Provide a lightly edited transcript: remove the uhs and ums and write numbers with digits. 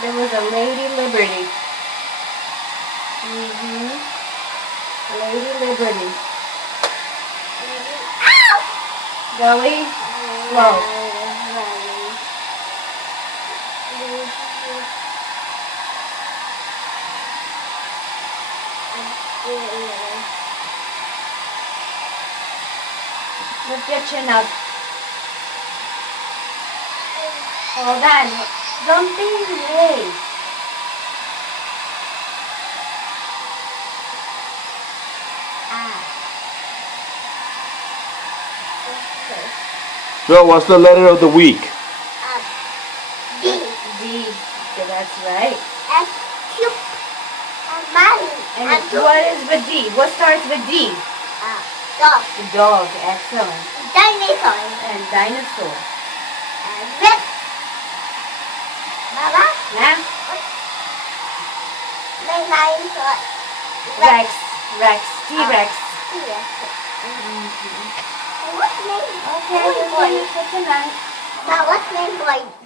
There was a Lady Liberty. Lady Liberty. Ow! Zoe, slow. Lift your chin up. Hold on. Jumping race. So, what's the letter of the week? D. D. Okay, that's right. F. Q. Money. And what is with D? What starts with D? Dog. Dog. Excellent. Dinosaur. And dinosaur. Rex. Mama. Yeah? My dinosaur. Rex. Rex. T-Rex. T-Rex. What's name? Okay, Boy. for tonight. Now what's name boy?